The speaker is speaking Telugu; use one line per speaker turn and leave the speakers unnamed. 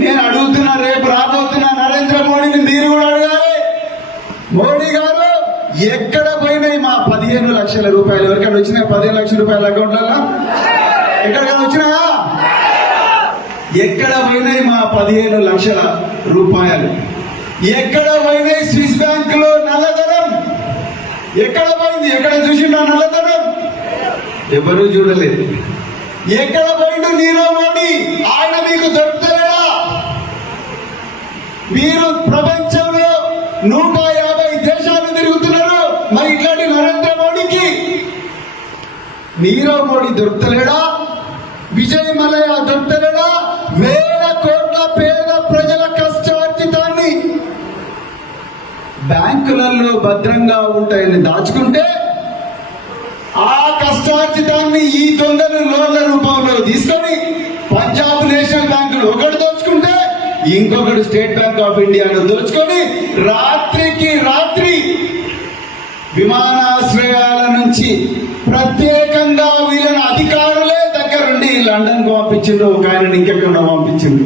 నేను అడుగుతున్నా రేపు రాబోతున్నా నరేంద్ర మోడీని మీరు కూడా అడగాలి. మోడీ గారు ఎక్కడ పోయినాయి మా పదిహేను లక్షల రూపాయలు? ఎవరికైనా వచ్చినాయి పదిహేను లక్షల రూపాయల అకౌంట్లలో ఎక్కడికైనా వచ్చినాయా? ఎక్కడ పోయినాయి మా పదిహేను లక్షల రూపాయలు? ఎక్కడ పోయినాయి స్విస్ బ్యాంక్లో నల్లధనం? ఎక్కడ పోయింది? ఎక్కడ చూసిండా నల్లధనం? ఎవరు చూడలేదు. ఎక్కడ పోయిండు నీరవ్ మోడీ? ఆయన మీకు దొరుకుతుంది మీరు ప్రపంచంలో నూట యాభై దేశాలు తిరుగుతున్నారు. మరి ఇట్లాంటి నరేంద్ర మోడీకి నీరవ్ మోడీ దొరుకుతలేడా? విజయ్ మలయ దొరుకుతలేడా? వేల కోట్ల పేద ప్రజల కష్టార్జితాన్ని బ్యాంకులలో భద్రంగా ఉంటాయని దాచుకుంటే ఆ కష్టార్జితాన్ని ఈ దొంగలు లోన్ల రూపంలో తీసుకొని పంజాబ్ నేషనల్ బ్యాంకులు ఒకటి దోచుకుంటే ఇంకొకటి స్టేట్ బ్యాంక్ ఆఫ్ ఇండియాను దోచుకొని రాత్రికి రాత్రి విమానాశ్రయాల నుంచి ప్రత్యేకంగా వీళ్ళని అధికారులే దగ్గరుండి లండన్కు పంపించిండ్రు ఒక ఆయన ఇంకెక్కడ పంపించిండు